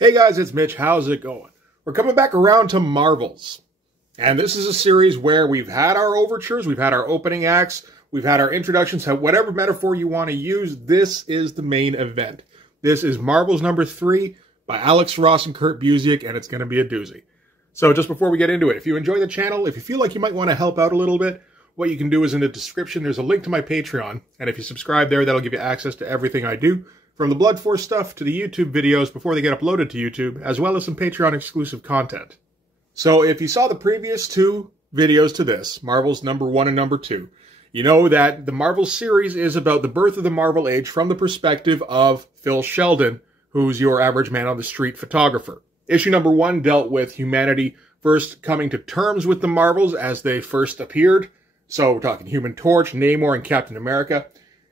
Hey guys, it's Mitch. How's it going? We're coming back around to Marvels. And this is a series where we've had our overtures, we've had our opening acts, we've had our introductions, whatever metaphor you want to use, this is the main event. This is Marvels number 3 by Alex Ross and Kurt Busiek, and it's going to be a doozy. So just before we get into it, if you enjoy the channel, if you feel like you might want to help out a little bit, what you can do is in the description, there's a link to my Patreon. And if you subscribe there, that'll give you access to everything I do, from the Blood Force stuff to the YouTube videos before they get uploaded to YouTube, as well as some Patreon exclusive content. So if you saw the previous 2 videos to this, Marvels number 1 and number 2, you know that the Marvel series is about the birth of the Marvel Age from the perspective of Phil Sheldon, who's your average man on the street photographer. Issue number 1 dealt with humanity first coming to terms with the Marvels as they first appeared. So we're talking Human Torch, Namor, and Captain America.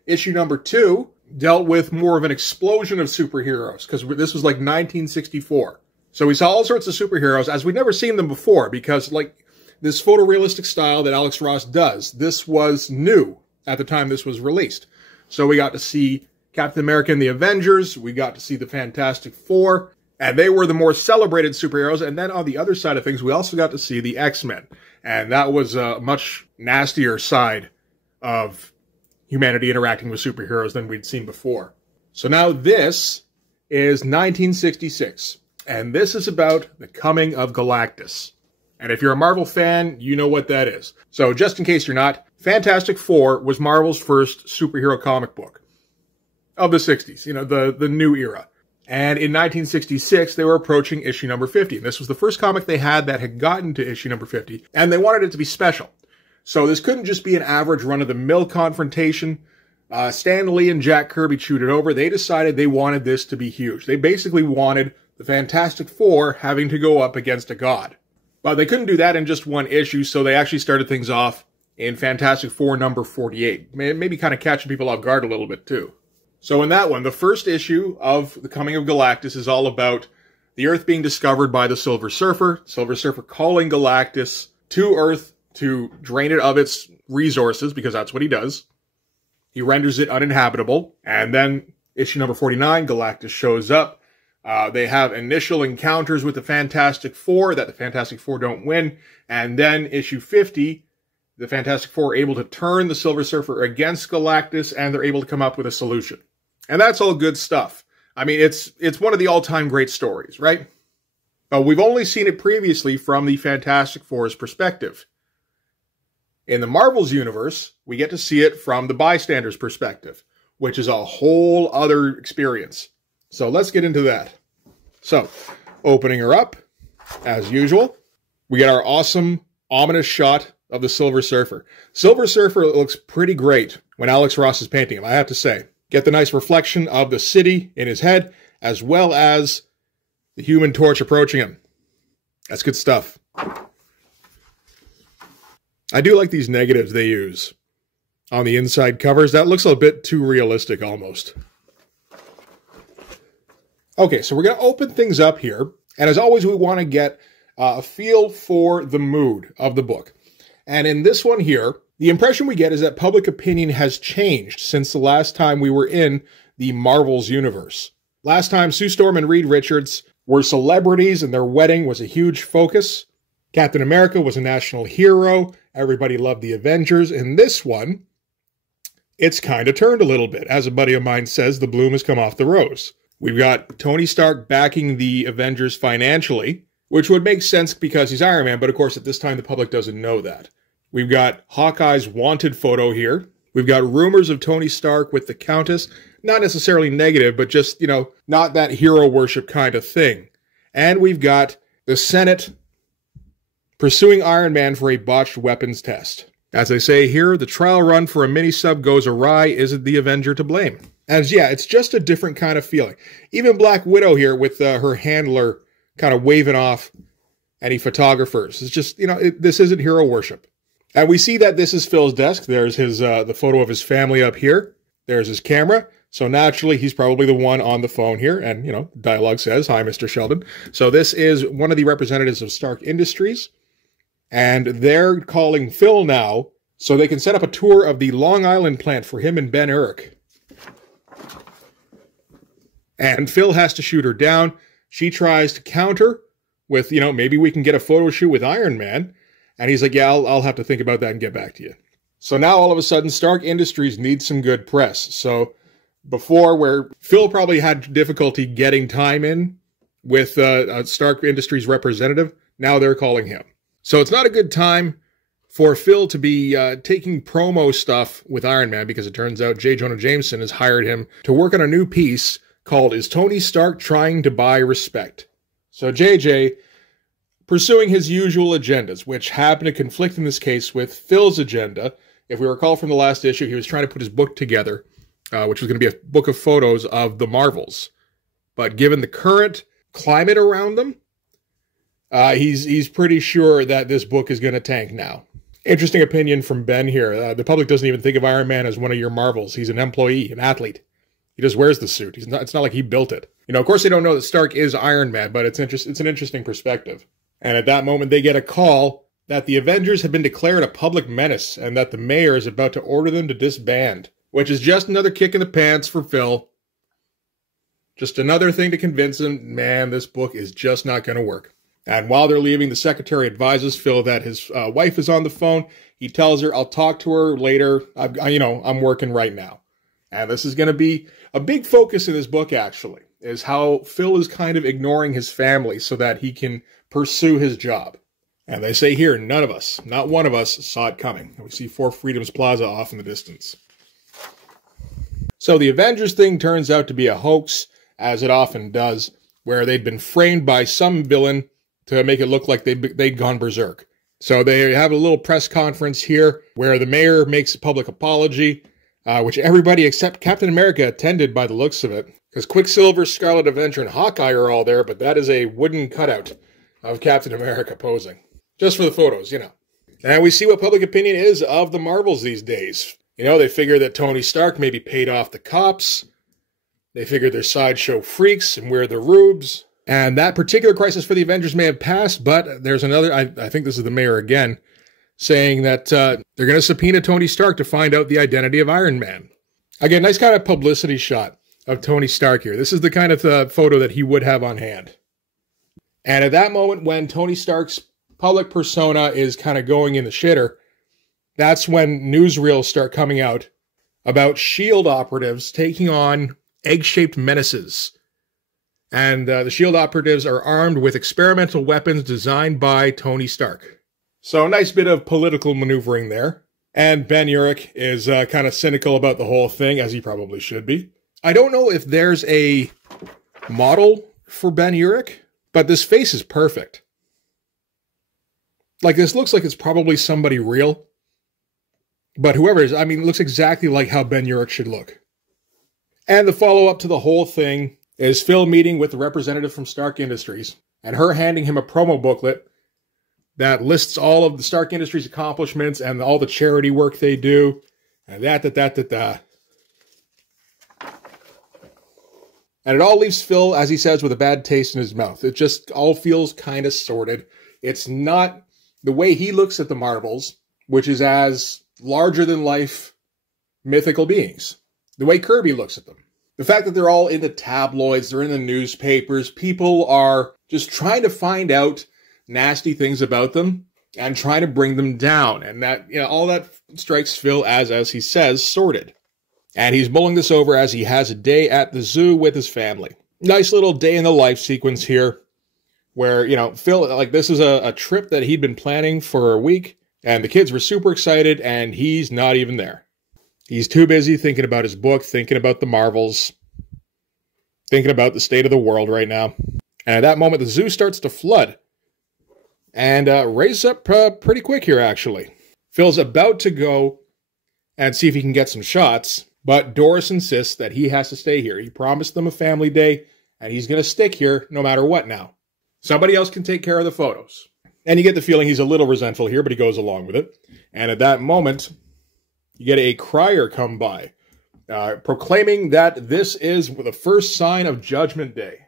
Issue number 2 dealt with more of an explosion of superheroes, because this was like 1964. So we saw all sorts of superheroes as we'd never seen them before, because like this photorealistic style that Alex Ross does, this was new at the time this was released. So we got to see Captain America and the Avengers, we got to see the Fantastic Four, and they were the more celebrated superheroes. And then on the other side of things, we also got to see the X-Men. And that was a much nastier side of humanity interacting with superheroes than we'd seen before. So now this is 1966, and this is about the coming of Galactus. And if you're a Marvel fan, you know what that is. So just in case you're not, Fantastic Four was Marvel's first superhero comic book of the 60s, you know, the new era. And in 1966, they were approaching issue number 50. And this was the first comic they had that had gotten to issue number 50, and they wanted it to be special. So this couldn't just be an average run-of-the-mill confrontation. Stan Lee and Jack Kirby chewed it over. They decided they wanted this to be huge. They basically wanted the Fantastic Four having to go up against a god. But they couldn't do that in just one issue, so they actually started things off in Fantastic Four number 48. Maybe kind of catching people off guard a little bit, too. So in that one, the first issue of The Coming of Galactus is all about the Earth being discovered by the Silver Surfer calling Galactus to Earth to drain it of its resources, because that's what he does. He renders it uninhabitable. And then issue number 49, Galactus shows up. They have initial encounters with the Fantastic Four that the Fantastic Four don't win. And then issue 50, the Fantastic Four are able to turn the Silver Surfer against Galactus, and they're able to come up with a solution. And that's all good stuff. I mean, it's one of the all-time great stories, right? But we've only seen it previously from the Fantastic Four's perspective. In the Marvels universe, we get to see it from the bystander's perspective, which is a whole other experience. So let's get into that. So, opening her up, as usual, we get our awesome, ominous shot of the Silver Surfer. Silver Surfer looks pretty great when Alex Ross is painting him, I have to say. Get the nice reflection of the city in his head, as well as the Human Torch approaching him. That's good stuff. I do like these negatives they use on the inside covers. That looks a bit too realistic, almost. Okay, so we're going to open things up here. And as always, we want to get a feel for the mood of the book. And in this one here, the impression we get is that public opinion has changed since the last time we were in the Marvels universe. Last time, Sue Storm and Reed Richards were celebrities, and their wedding was a huge focus. Captain America was a national hero. Everybody loved the Avengers. In this one, it's kind of turned a little bit. As a buddy of mine says, the bloom has come off the rose. We've got Tony Stark backing the Avengers financially, which would make sense because he's Iron Man, but of course at this time the public doesn't know that. We've got Hawkeye's wanted photo here. We've got rumors of Tony Stark with the Countess. Not necessarily negative, but just, you know, not that hero worship kind of thing. And we've got the Senate pursuing Iron Man for a botched weapons test. As they say here, the trial run for a mini-sub goes awry. Isn't the Avenger to blame? As yeah, it's just a different kind of feeling. Even Black Widow here with her handler kind of waving off any photographers. It's just, you know, this isn't hero worship. And we see that this is Phil's desk. There's his the photo of his family up here. There's his camera. So naturally, he's probably the one on the phone here. And, you know, dialogue says, "Hi, Mr. Sheldon." So this is one of the representatives of Stark Industries. And they're calling Phil now so they can set up a tour of the Long Island plant for him and Ben Urich. And Phil has to shoot her down She tries to counter with, maybe we can get a photo shoot with Iron Man. And he's like, yeah, I'll have to think about that and get back to you. So now all of a sudden, Stark Industries needs some good press. So before, where Phil probably had difficulty getting time in with a Stark Industries representative, now they're calling him. So it's not a good time for Phil to be taking promo stuff with Iron Man, because it turns out J. Jonah Jameson has hired him to work on a new piece called Is Tony Stark Trying to Buy Respect? So JJ, pursuing his usual agendas, which happen to conflict in this case with Phil's agenda. If we recall from the last issue, he was trying to put his book together, which was going to be a book of photos of the Marvels. But given the current climate around them, he's pretty sure that this book is going to tank now. Interesting opinion from Ben here. The public doesn't even think of Iron Man as one of your Marvels. He's an employee, an athlete. He just wears the suit. It's not like he built it. Of course they don't know that Stark is Iron Man, but it's an interesting perspective. And at that moment, they get a call that the Avengers have been declared a public menace and that the mayor is about to order them to disband, which is just another kick in the pants for Phil. Just another thing to convince him, man, this book is just not going to work. And while they're leaving, the secretary advises Phil that his wife is on the phone. He tells her, I'll talk to her later. I'm working right now. And this is going to be a big focus in this book, actually, is how Phil is kind of ignoring his family so that he can pursue his job. And they say here, none of us, not one of us, saw it coming. And we see Four Freedoms Plaza off in the distance. So the Avengers thing turns out to be a hoax, as it often does, where they'd been framed by some villain to make it look like they'd gone berserk. So they have a little press conference here where the mayor makes a public apology, which everybody except Captain America attended by the looks of it. Because Quicksilver, Scarlet Avenger, and Hawkeye are all there, but that is a wooden cutout of Captain America posing. Just for the photos, And we see what public opinion is of the Marvels these days. They figure that Tony Stark maybe paid off the cops. They figure they're sideshow freaks and we're the rubes. And that particular crisis for the Avengers may have passed, but there's another, I think this is the mayor again, saying that they're going to subpoena Tony Stark to find out the identity of Iron Man. Again, nice kind of publicity shot of Tony Stark here. This is the kind of photo that he would have on hand. And at that moment when Tony Stark's public persona is kind of going in the shitter, that's when newsreels start coming out about S.H.I.E.L.D. operatives taking on egg-shaped menaces. And the S.H.I.E.L.D. operatives are armed with experimental weapons designed by Tony Stark. So a nice bit of political maneuvering there. And Ben Urich is kind of cynical about the whole thing, as he probably should be. I don't know if there's a model for Ben Urich, but this face is perfect. Like, this looks like it's probably somebody real. But whoever it is, it looks exactly like how Ben Urich should look. And the follow-up to the whole thing is Phil meeting with the representative from Stark Industries, and her handing him a promo booklet that lists all of the Stark Industries accomplishments and all the charity work they do, and And it all leaves Phil, as he says, with a bad taste in his mouth. It just all feels kind of sordid. It's not the way he looks at the Marvels, which is as larger-than-life mythical beings. The way Kirby looks at them. The fact that they're all in the tabloids, they're in the newspapers, people are just trying to find out nasty things about them and trying to bring them down. And that, all that strikes Phil as he says, sordid. And he's mulling this over as he has a day at the zoo with his family. Nice little day in the life sequence here where, Phil, this is a trip that he'd been planning for a week, and the kids were super excited, and he's not even there. He's too busy thinking about his book, thinking about the Marvels, thinking about the state of the world right now. And at that moment, the zoo starts to flood and raises up pretty quick here, actually. Phil's about to go and see if he can get some shots, but Doris insists that he has to stay here. He promised them a family day, and he's going to stick here no matter what now. Somebody else can take care of the photos. And you get the feeling he's a little resentful here, but he goes along with it. And at that moment, you get a crier come by, proclaiming that this is the first sign of Judgment Day.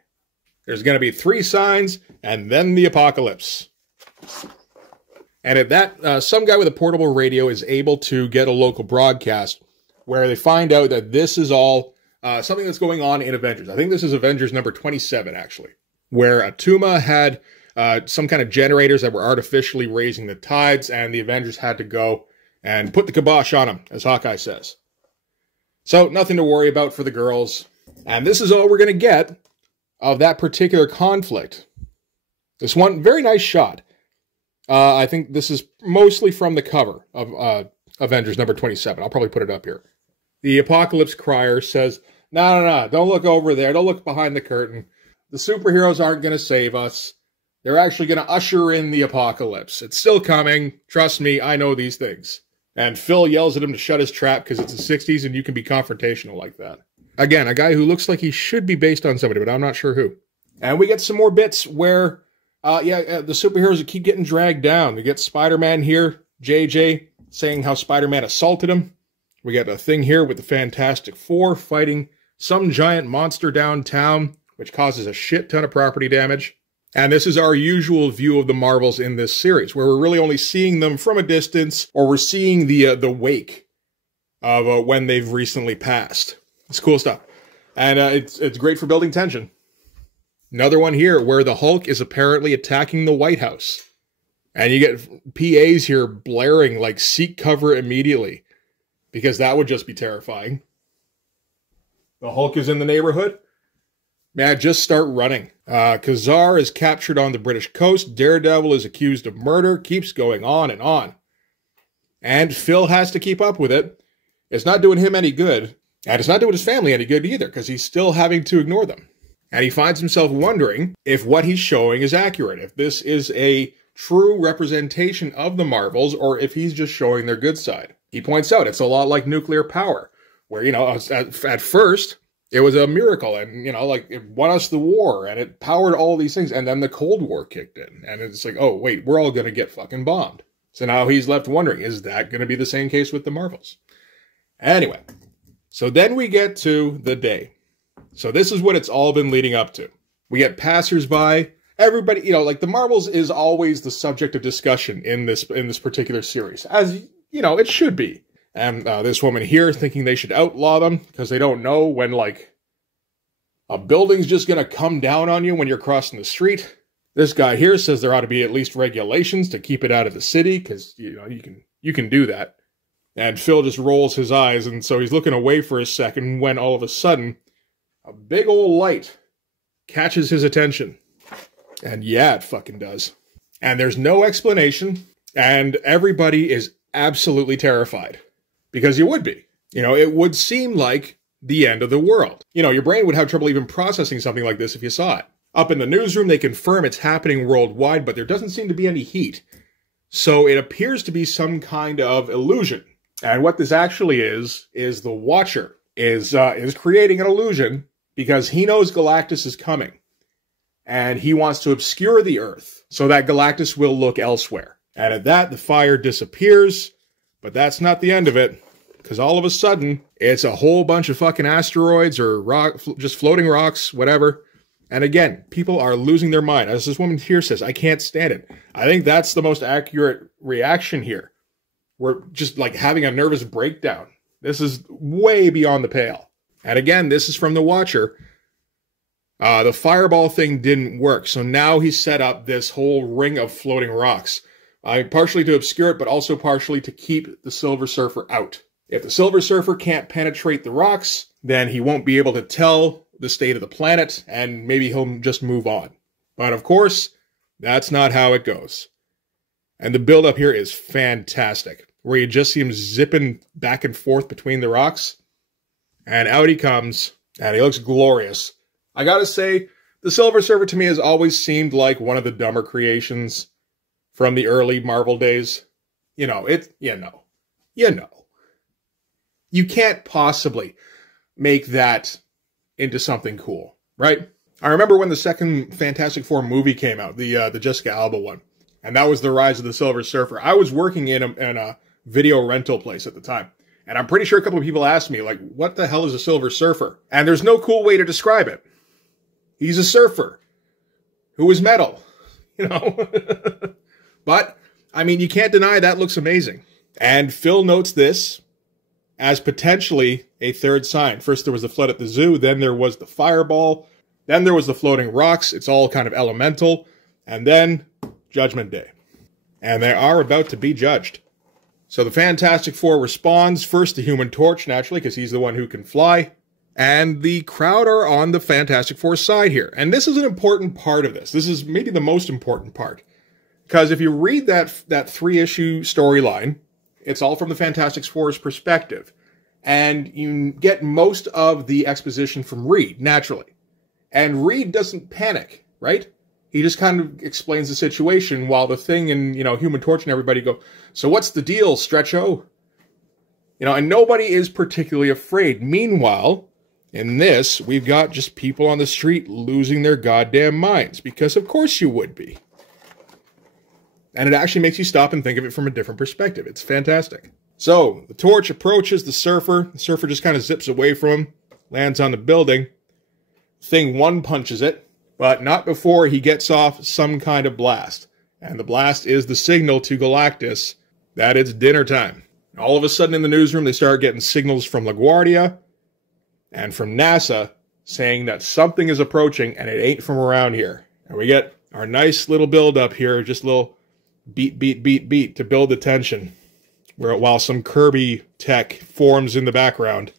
There's going to be 3 signs, and then the apocalypse. And at that, some guy with a portable radio is able to get a local broadcast where they find out that this is all something that's going on in Avengers. I think this is Avengers number 27, actually. where Atuma had some kind of generators that were artificially raising the tides, and the Avengers had to go and put the kibosh on them, as Hawkeye says. So, nothing to worry about for the girls. And this is all we're going to get of that particular conflict. This one, very nice shot. I think this is mostly from the cover of Avengers number 27. I'll probably put it up here. The Apocalypse Crier says, no, don't look over there. Don't look behind the curtain. The superheroes aren't going to save us. They're actually going to usher in the apocalypse. It's still coming. Trust me, I know these things. And Phil yells at him to shut his trap because it's the 60s and you can be confrontational like that. Again, a guy who looks like he should be based on somebody, but I'm not sure who. And we get some more bits where, the superheroes keep getting dragged down. We get Spider-Man here, JJ, saying how Spider-Man assaulted him. We got a thing here with the Fantastic Four fighting some giant monster downtown, which causes a shit ton of property damage. And this is our usual view of the Marvels in this series, where we're really only seeing them from a distance, or we're seeing the wake of when they've recently passed. It's cool stuff. And it's great for building tension. Another one here where the Hulk is apparently attacking the White House. And you get PAs here blaring like, seek cover immediately. Because that would just be terrifying. The Hulk is in the neighborhood. Man, just start running. Khazar is captured on the British coast. Daredevil is accused of murder. Keeps going on and on. And Phil has to keep up with it. It's not doing him any good. And it's not doing his family any good either, because he's still having to ignore them. And he finds himself wondering if what he's showing is accurate, if this is a true representation of the Marvels, or if he's just showing their good side. He points out it's a lot like nuclear power, where, at first, it was a miracle, and, it won us the war, and it powered all these things, and then the Cold War kicked in, and it's like, oh, wait, we're all going to get fucking bombed. So now he's left wondering, is that going to be the same case with the Marvels? Anyway, so then we get to the day. So this is what it's all been leading up to. We get passersby, everybody, the Marvels is always the subject of discussion in this particular series, as, it should be. And this woman here thinking they should outlaw them because they don't know when, a building's just going to come down on you when you're crossing the street. This guy here says there ought to be at least regulations to keep it out of the city because, you can do that. And Phil just rolls his eyes, and so he's looking away for a second when all of a sudden, a big old light catches his attention. And yeah, it fucking does. And there's no explanation, and everybody is absolutely terrified. Because you would be. It would seem like the end of the world. Your brain would have trouble even processing something like this if you saw it. Up in the newsroom, they confirm it's happening worldwide, but there doesn't seem to be any heat. So it appears to be some kind of illusion. And what this actually is the Watcher is creating an illusion because he knows Galactus is coming. And he wants to obscure the Earth so that Galactus will look elsewhere. And at that, the fire disappears. But that's not the end of it, because all of a sudden, it's a whole bunch of fucking asteroids or just floating rocks, whatever. And again, people are losing their mind. As this woman here says, I can't stand it. I think that's the most accurate reaction here. We're just having a nervous breakdown. This is way beyond the pale. And again, this is from the Watcher. The fireball thing didn't work, so now he's set up this whole ring of floating rocks. Partially to obscure it, but also partially to keep the Silver Surfer out. If the Silver Surfer can't penetrate the rocks, then he won't be able to tell the state of the planet, and maybe he'll just move on. But of course, that's not how it goes. And the build-up here is fantastic, where you just see him zipping back and forth between the rocks, and out he comes, and he looks glorious. I gotta say, the Silver Surfer to me has always seemed like one of the dumber creations from the early Marvel days. You can't possibly make that into something cool, right? I remember when the second Fantastic Four movie came out, the Jessica Alba one, and that was the rise of the Silver Surfer. I was working in a video rental place at the time, and I'm pretty sure a couple of people asked me, what the hell is a Silver Surfer? And there's no cool way to describe it. He's a surfer who is metal, But, you can't deny that looks amazing. And Phil notes this as potentially a third sign. First there was the flood at the zoo, then there was the fireball. Then there was the floating rocks. It's all kind of elemental. And then Judgment Day. And they are about to be judged. So the Fantastic Four responds. First, the Human Torch, naturally, because he's the one who can fly. And the crowd are on the Fantastic Four side here. And this is an important part of this. This is maybe the most important part. Because if you read that 3-issue storyline, it's all from the Fantastic Four's perspective. And you get most of the exposition from Reed, naturally. And Reed doesn't panic, right? He just kind of explains the situation while the Thing and, Human Torch and everybody go, so what's the deal, Stretcho? And nobody is particularly afraid. Meanwhile, in this, we've got just people on the street losing their goddamn minds. Because of course you would be. And it actually makes you stop and think of it from a different perspective. It's fantastic. So, the Torch approaches the Surfer. The Surfer just kind of zips away from him. Lands on the building. Thing one-punches it. But not before he gets off some kind of blast. And the blast is the signal to Galactus that it's dinner time. All of a sudden in the newsroom, they start getting signals from LaGuardia and from NASA saying that something is approaching and it ain't from around here. And we get our nice little build-up here, just a little beat, beat, beat, beat to build the tension. While some Kirby tech forms in the background.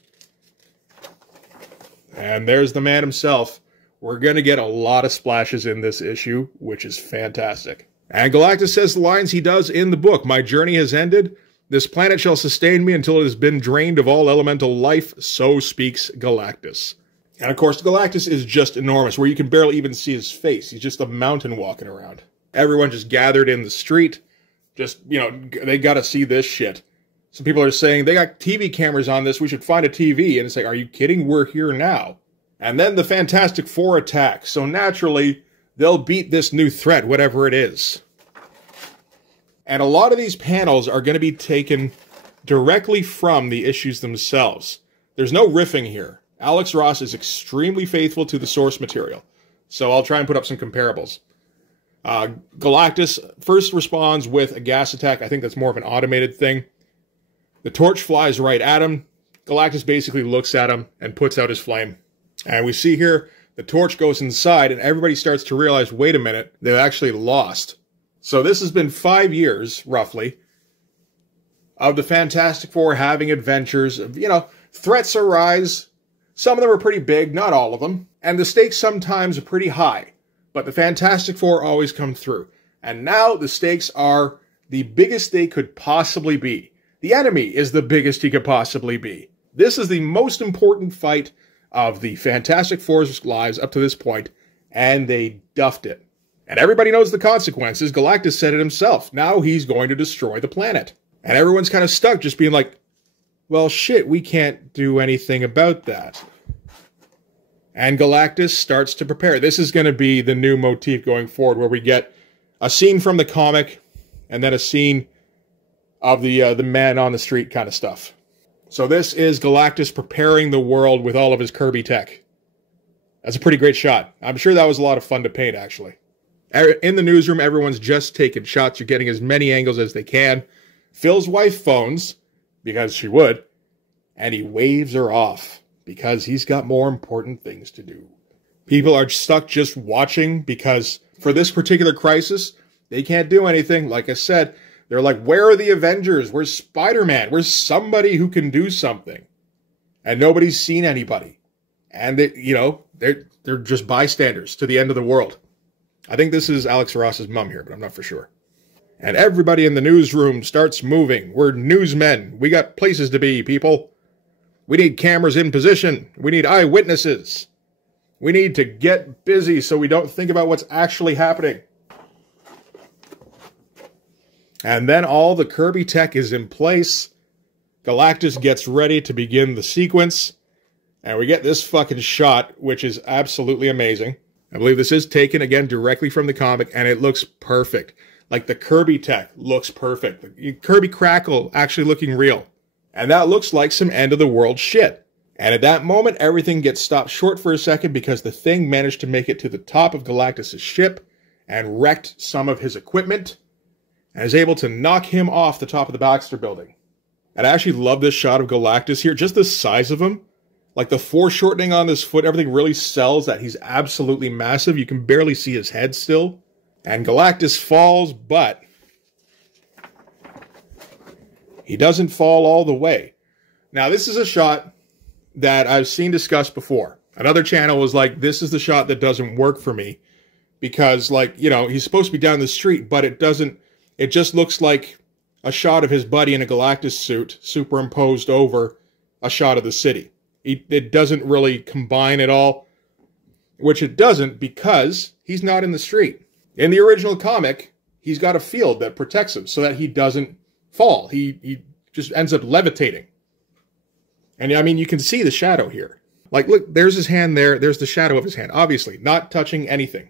And there's the man himself. We're going to get a lot of splashes in this issue, which is fantastic. And Galactus says the lines he does in the book. My journey has ended. This planet shall sustain me until it has been drained of all elemental life. So speaks Galactus. And of course, Galactus is just enormous, where you can barely even see his face. He's just a mountain walking around. Everyone just gathered in the street. Just, they got to see this shit. Some people are saying, they got TV cameras on this, we should find a TV. And it's like, are you kidding? We're here now. And then the Fantastic Four attack. So naturally, they'll beat this new threat, whatever it is. And a lot of these panels are going to be taken directly from the issues themselves. There's no riffing here. Alex Ross is extremely faithful to the source material. So I'll try and put up some comparables. Galactus first responds with a gas attack. I think that's more of an automated thing. The Torch flies right at him. Galactus basically looks at him and puts out his flame. And we see here, the Torch goes inside and everybody starts to realize, wait a minute, they've actually lost. So this has been 5 years, roughly, of the Fantastic Four having adventures. Threats arise. Some of them are pretty big, not all of them. And the stakes sometimes are pretty high. But the Fantastic Four always come through. And now the stakes are the biggest they could possibly be. The enemy is the biggest he could possibly be. This is the most important fight of the Fantastic Four's lives up to this point, and they duffed it. And everybody knows the consequences. Galactus said it himself. Now he's going to destroy the planet. And everyone's kind of stuck just being like, well, shit, we can't do anything about that. And Galactus starts to prepare. This is going to be the new motif going forward, where we get a scene from the comic and then a scene of the man on the street kind of stuff. So this is Galactus preparing the world with all of his Kirby tech. That's a pretty great shot. I'm sure that was a lot of fun to paint, actually. In the newsroom, everyone's just taking shots. You're getting as many angles as they can. Phil's wife phones, because she would, and he waves her off, because he's got more important things to do. People are stuck just watching, because for this particular crisis, they can't do anything. Like I said, they're like, where are the Avengers? Where's Spider-Man? Where's somebody who can do something? And nobody's seen anybody. And, they're just bystanders to the end of the world. I think this is Alex Ross's mom here, but I'm not for sure. And everybody in the newsroom starts moving. We're newsmen. We got places to be, people. We need cameras in position. We need eyewitnesses. We need to get busy so we don't think about what's actually happening. And then all the Kirby tech is in place. Galactus gets ready to begin the sequence. And we get this fucking shot, which is absolutely amazing. I believe this is taken, again, directly from the comic, and it looks perfect. Like, the Kirby tech looks perfect. The Kirby crackle actually looking real. And that looks like some end-of-the-world shit. And at that moment, everything gets stopped short for a second because the Thing managed to make it to the top of Galactus' ship and wrecked some of his equipment and is able to knock him off the top of the Baxter building. And I actually love this shot of Galactus here, just the size of him. Like the foreshortening on this foot, everything really sells that he's absolutely massive. You can barely see his head still. And Galactus falls, but he doesn't fall all the way. Now, this is a shot that I've seen discussed before. Another channel was like, this is the shot that doesn't work for me. Because, like, you know, he's supposed to be down the street, but it doesn't. It just looks like a shot of his buddy in a Galactus suit superimposed over a shot of the city. It doesn't really combine at all, which it doesn't because he's not in the street. In the original comic, he's got a field that protects him so that he doesn't fall. He just ends up levitating. And I mean, you can see the shadow here. Like, look, there's his hand there. There's the shadow of his hand. Obviously, not touching anything.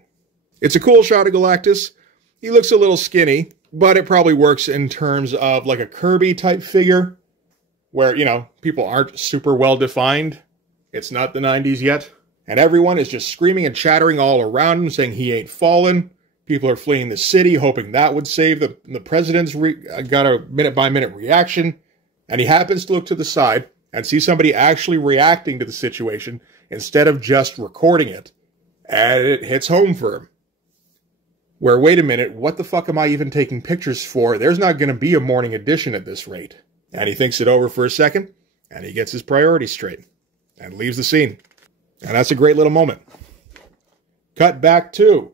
It's a cool shot of Galactus. He looks a little skinny, but it probably works in terms of like a Kirby type figure where, you know, people aren't super well defined. It's not the 90s yet. And everyone is just screaming and chattering all around him, saying he ain't fallen. People are fleeing the city, hoping that would save them. The president's got a minute-by-minute reaction, and he happens to look to the side and see somebody actually reacting to the situation instead of just recording it. And it hits home for him. Where, wait a minute, what the fuck am I even taking pictures for? There's not going to be a morning edition at this rate. And he thinks it over for a second, and he gets his priorities straight, and leaves the scene. And that's a great little moment. Cut back to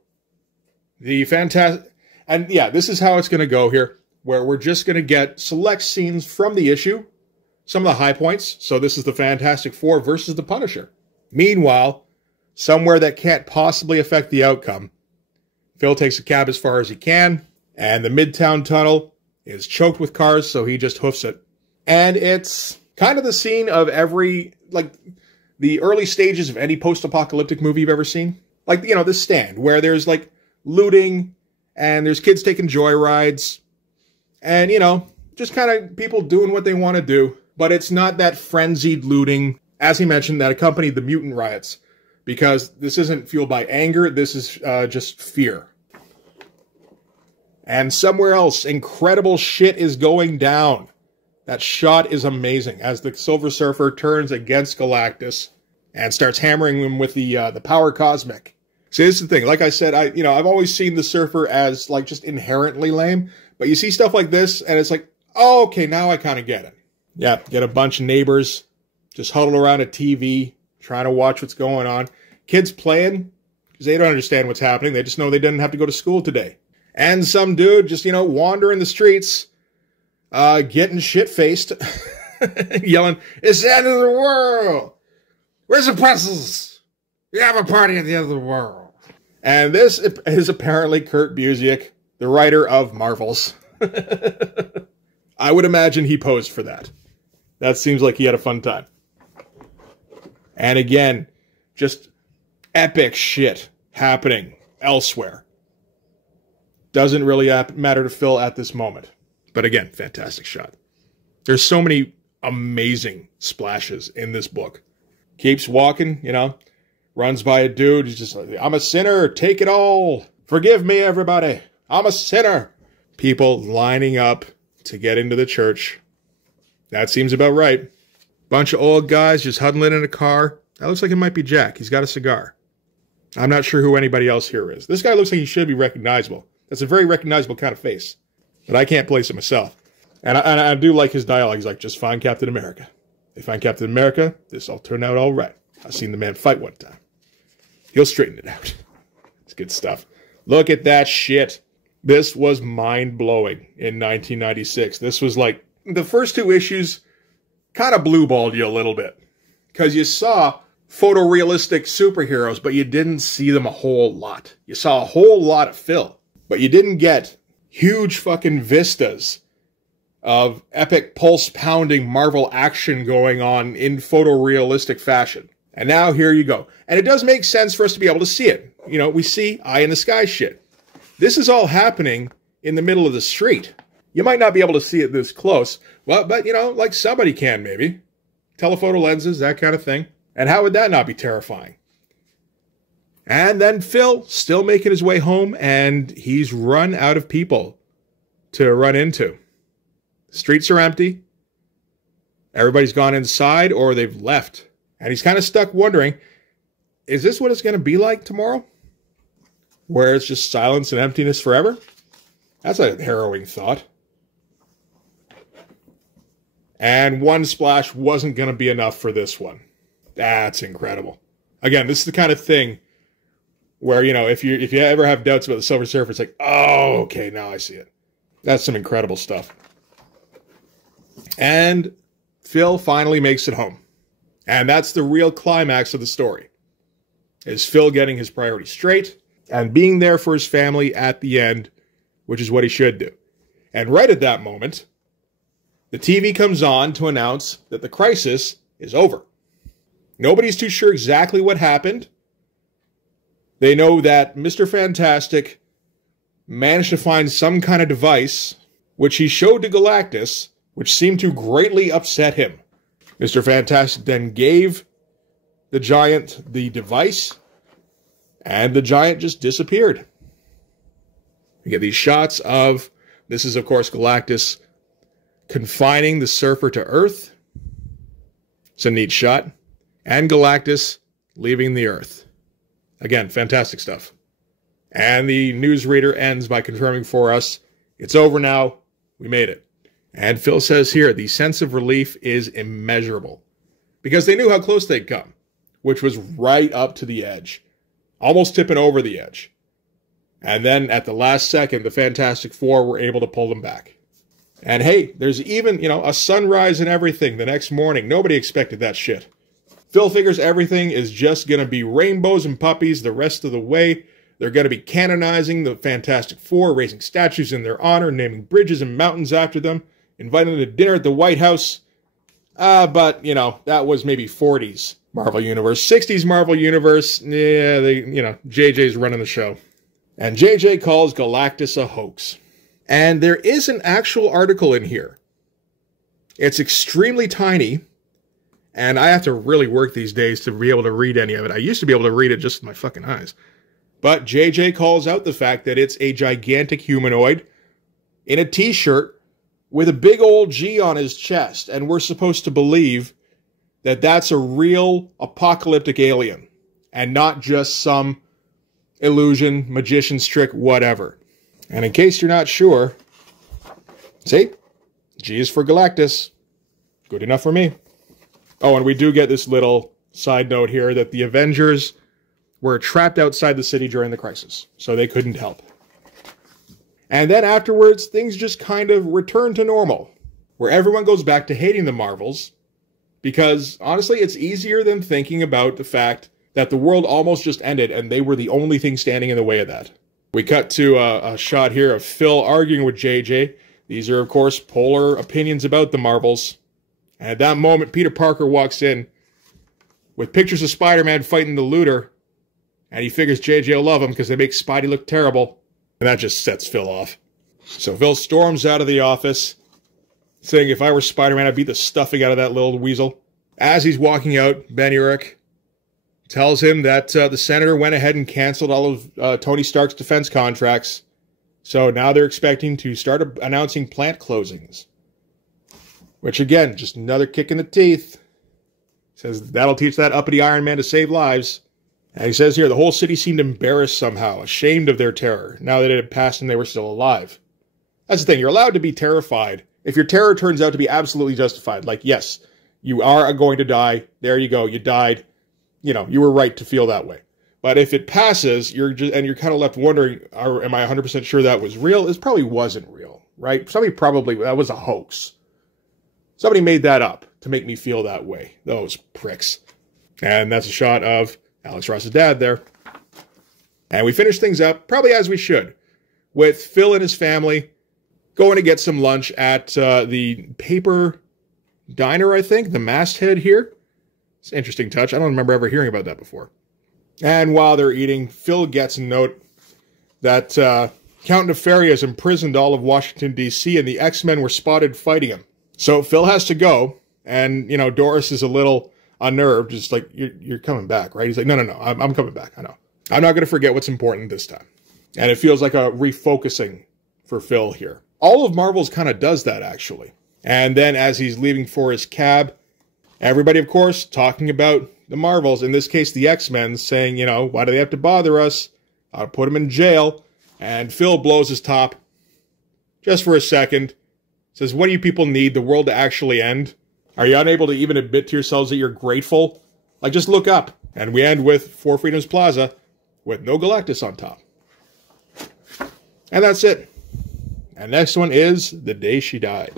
the fantastic... And yeah, this is how it's going to go here, where we're just going to get select scenes from the issue, some of the high points. So this is the Fantastic Four versus the Punisher. Meanwhile, somewhere that can't possibly affect the outcome, Phil takes a cab as far as he can, and the Midtown Tunnel is choked with cars, so he just hoofs it. And it's kind of the scene of every, like, the early stages of any post-apocalyptic movie you've ever seen. Like, you know, The Stand, where there's, like, looting, and there's kids taking joyrides, and, you know, just kind of people doing what they want to do. But it's not that frenzied looting, as he mentioned, that accompanied the mutant riots. Because this isn't fueled by anger, this is just fear. And somewhere else, incredible shit is going down. That shot is amazing, as the Silver Surfer turns against Galactus and starts hammering him with the power cosmic. See, this is the thing. Like I said, I've always seen the Surfer as, like, just inherently lame. But you see stuff like this, and it's like, oh, okay, now I kind of get it. Yeah, get a bunch of neighbors just huddled around a TV, trying to watch what's going on. Kids playing, because they don't understand what's happening. They just know they didn't have to go to school today. And some dude just, you know, wandering the streets, getting shit-faced, yelling, "It's the end of the world! Where's the pretzels? We have a party at the end of the world." And this is apparently Kurt Busiek, the writer of Marvels. I would imagine he posed for that. That seems like he had a fun time. And again, just epic shit happening elsewhere. Doesn't really matter to Phil at this moment. But again, fantastic shot. There's so many amazing splashes in this book. Keeps walking, you know, runs by a dude. He's just like, "I'm a sinner, take it all. Forgive me, everybody. I'm a sinner." People lining up to get into the church. That seems about right. Bunch of old guys just huddling in a car. That looks like it might be Jack. He's got a cigar. I'm not sure who anybody else here is. This guy looks like he should be recognizable. That's a very recognizable kind of face. But I can't place it myself. And I do like his dialogue. He's like, "Just find Captain America. They find Captain America, this all turned out all right. I've seen the man fight one time. He'll straighten it out." It's good stuff. Look at that shit. This was mind-blowing in 1996. This was like, the first two issues kind of blue-balled you a little bit. Because you saw photorealistic superheroes, but you didn't see them a whole lot. You saw a whole lot of Phil, but you didn't get huge fucking vistas of epic pulse-pounding Marvel action going on in photorealistic fashion. And now here you go. And it does make sense for us to be able to see it. You know, we see eye in the sky shit. This is all happening in the middle of the street. You might not be able to see it this close, well, but, you know, like somebody can maybe. Telephoto lenses, that kind of thing. And how would that not be terrifying? And then Phil, still making his way home, and he's run out of people to run into. Streets are empty. Everybody's gone inside, or they've left. And he's kind of stuck wondering, is this what it's going to be like tomorrow? Where it's just silence and emptiness forever? That's a harrowing thought. And one splash wasn't going to be enough for this one. That's incredible. Again, this is the kind of thing where, you know, if you ever have doubts about the Silver Surfer, it's like, oh, okay, now I see it. That's some incredible stuff. And Phil finally makes it home. And that's the real climax of the story. Is Phil getting his priorities straight and being there for his family at the end, which is what he should do. And right at that moment, the TV comes on to announce that the crisis is over. Nobody's too sure exactly what happened. They know that Mr. Fantastic managed to find some kind of device, which he showed to Galactus, which seemed to greatly upset him. Mr. Fantastic then gave the Giant the device, and the Giant just disappeared. You get these shots of, this is of course Galactus confining the Surfer to Earth. It's a neat shot. And Galactus leaving the Earth. Again, fantastic stuff. And the newsreader ends by confirming for us, it's over now, we made it. And Phil says here, the sense of relief is immeasurable. Because they knew how close they'd come, which was right up to the edge. Almost tipping over the edge. And then at the last second, the Fantastic Four were able to pull them back. And hey, there's even, you know, a sunrise and everything the next morning. Nobody expected that shit. Phil figures everything is just going to be rainbows and puppies the rest of the way. They're going to be canonizing the Fantastic Four, raising statues in their honor, naming bridges and mountains after them, inviting them to dinner at the White House. But, you know, that was maybe 40s Marvel Universe. 60s Marvel Universe, yeah, JJ's running the show. And JJ calls Galactus a hoax. And there is an actual article in here. It's extremely tiny. And I have to really work these days to be able to read any of it. I used to be able to read it just with my fucking eyes. But JJ calls out the fact that it's a gigantic humanoid in a t-shirt with a big old G on his chest. And we're supposed to believe that that's a real apocalyptic alien. And not just some illusion, magician's trick, whatever. And in case you're not sure, see? G is for Galactus. Good enough for me. Oh, and we do get this little side note here that the Avengers were trapped outside the city during the crisis, so they couldn't help. And then afterwards, things just kind of return to normal, where everyone goes back to hating the Marvels, because honestly, it's easier than thinking about the fact that the world almost just ended and they were the only thing standing in the way of that. We cut to a shot here of Phil arguing with JJ. These are, of course, polar opinions about the Marvels. And at that moment, Peter Parker walks in with pictures of Spider-Man fighting the looter. And he figures JJ will love him because they make Spidey look terrible. And that just sets Phil off. So Phil storms out of the office, saying, if I were Spider-Man, I'd beat the stuffing out of that little weasel. As he's walking out, Ben Urich tells him that the senator went ahead and canceled all of Tony Stark's defense contracts. So now they're expecting to start announcing plant closings. Which, again, just another kick in the teeth. Says that'll teach that uppity Iron Man to save lives. And he says here, the whole city seemed embarrassed somehow, ashamed of their terror, now that it had passed and they were still alive. That's the thing, you're allowed to be terrified. If your terror turns out to be absolutely justified, like, yes, you are going to die, there you go, you died, you know, you were right to feel that way. But if it passes, you're kind of left wondering, am I 100% sure that was real? It probably wasn't real, right? That was a hoax. Somebody made that up to make me feel that way. Those pricks. And that's a shot of Alex Ross's dad there. And we finish things up, probably as we should, with Phil and his family going to get some lunch at the Paper Diner, I think, the masthead here. It's an interesting touch. I don't remember ever hearing about that before. And while they're eating, Phil gets a note that Count Nefarious imprisoned all of Washington, D.C., and the X-Men were spotted fighting him. So Phil has to go, and, you know, Doris is a little unnerved, just like, you're coming back, right? He's like, no, I'm coming back, I know. I'm not going to forget what's important this time. And it feels like a refocusing for Phil here. All of Marvel's kind of does that, actually. And then as he's leaving for his cab, Everybody, of course, talking about the Marvels, in this case, the X-Men, saying, you know, why do they have to bother us? I'll put them in jail. And Phil blows his top just for a second. Says, what do you people need? The world to actually end? Are you unable to even admit to yourselves that you're grateful? Like, just look up. And we end with Four Freedoms Plaza with no Galactus on top. And that's it. And next one is The Day She Died.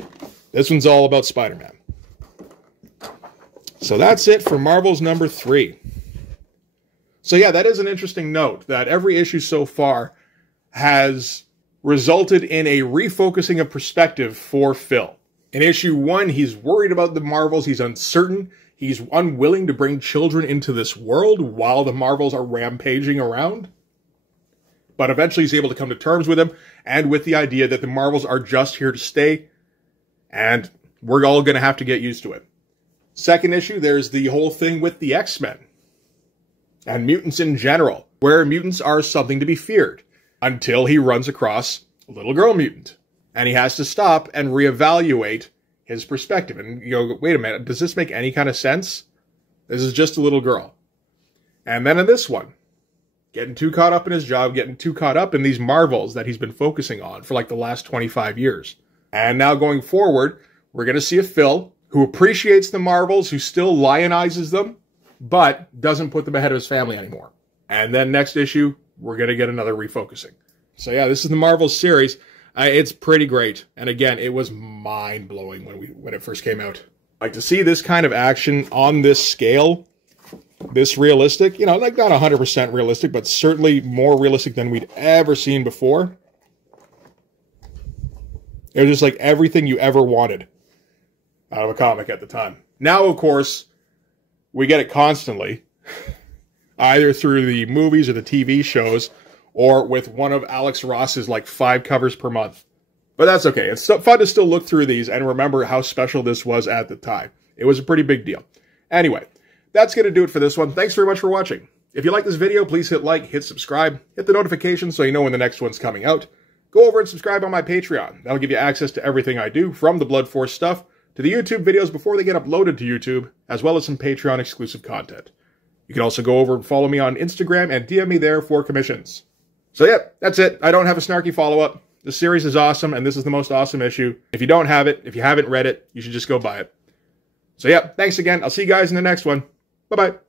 This one's all about Spider-Man. So that's it for Marvel's number 3. So yeah, that is an interesting note, that every issue so far has resulted in a refocusing of perspective for Phil. In issue 1, he's worried about the Marvels, he's uncertain, he's unwilling to bring children into this world while the Marvels are rampaging around. But eventually he's able to come to terms with them, and with the idea that the Marvels are just here to stay, and we're all going to have to get used to it. Second issue, there's the whole thing with the X-Men and mutants in general, where mutants are something to be feared, until he runs across a little girl mutant. And he has to stop and reevaluate his perspective. And you go, wait a minute, does this make any kind of sense? This is just a little girl. And then in this one, getting too caught up in his job, getting too caught up in these Marvels that he's been focusing on for like the last 25 years. And now going forward, we're going to see a Phil who appreciates the Marvels, who still lionizes them, but doesn't put them ahead of his family anymore. And then next issue, we're going to get another refocusing. So yeah, this is the Marvels series. It's pretty great. And again, it was mind-blowing when it first came out. Like, to see this kind of action on this scale, this realistic, you know, like not 100% realistic, but certainly more realistic than we'd ever seen before. It was just like everything you ever wanted out of a comic at the time. Now, of course, we get it constantly, either through the movies or the TV shows, or with one of Alex Ross's like 5 covers per month. But that's okay. It's fun to still look through these and remember how special this was at the time. It was a pretty big deal. Anyway, that's going to do it for this one. Thanks very much for watching. If you like this video, please hit like, hit subscribe, hit the notification so you know when the next one's coming out. Go over and subscribe on my Patreon. That'll give you access to everything I do, from the Blood Force stuff to the YouTube videos before they get uploaded to YouTube, as well as some Patreon exclusive content. You can also go over and follow me on Instagram and DM me there for commissions. So yeah, that's it. I don't have a snarky follow-up. The series is awesome, and this is the most awesome issue. If you don't have it, if you haven't read it, you should just go buy it. So yeah, thanks again. I'll see you guys in the next one. Bye-bye.